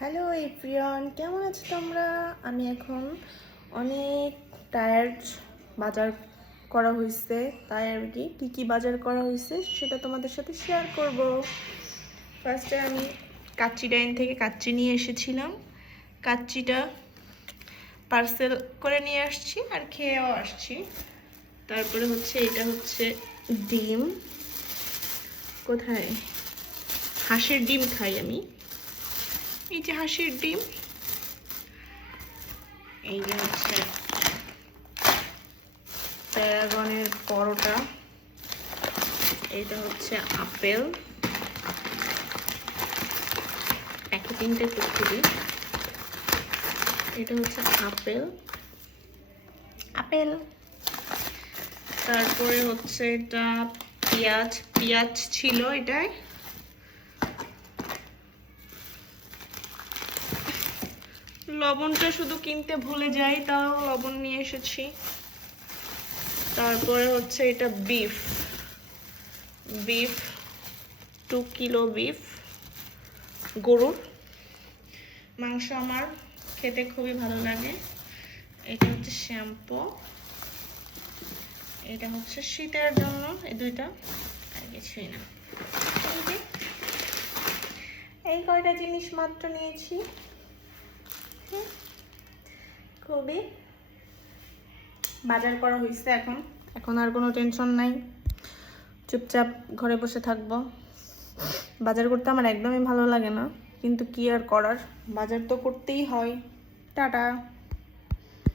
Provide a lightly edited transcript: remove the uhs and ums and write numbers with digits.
Hello everyone, কেমন আছো তোমরা? আমি এখন অনেক টায়ার্ড। বাজার করা হয়েছে, তাই আর কি কী কী বাজার করা হয়েছে সেটা তোমাদের সাথে শেয়ার করব। ফার্স্টে আমি কাচ্চি ডাইন থেকে কাচ্চি নিয়ে এসেছিলাম। কাচ্চিটা পার্সেল করে নিয়ে আসছি আর খেয়েও আসছি। তারপরে এটা হচ্ছে ডিম। কোথায়? হাঁসের ডিম খাই আমি। এই যে হাঁসের ডিম, এই যে হচ্ছে প্যারাগনের পরোটা, এইটা হচ্ছে আপেল, প্যাকেটিংটা একটু খুবই, এটা হচ্ছে আপেল আপেল তারপরে হচ্ছে এটা পেঁয়াজ পেঁয়াজ ছিল এটাই। লবণটা শুধু কিনতে ভুলে যাই, তাও লবণ নিয়ে এসেছি। তারপরে হচ্ছে এটা বিফ 2 কিলো বিফ, গরুর মাংস আমার খেতে খুবই ভালো লাগে। এটা হচ্ছে শ্যাম্পু, এটা হচ্ছে শীতের জন্য, এই দুইটা, আর কিছুই না। এই কয়টা জিনিস মাত্র নিয়েছি। খুবই বাজার করা হয়েছে। এখন আর কোনো টেনশন নাই, চুপচাপ ঘরে বসে থাকবো। বাজার করতে আমার একদমই ভালো লাগে না, কিন্তু কি আর করার, বাজার তো করতেই হয়। টাটা।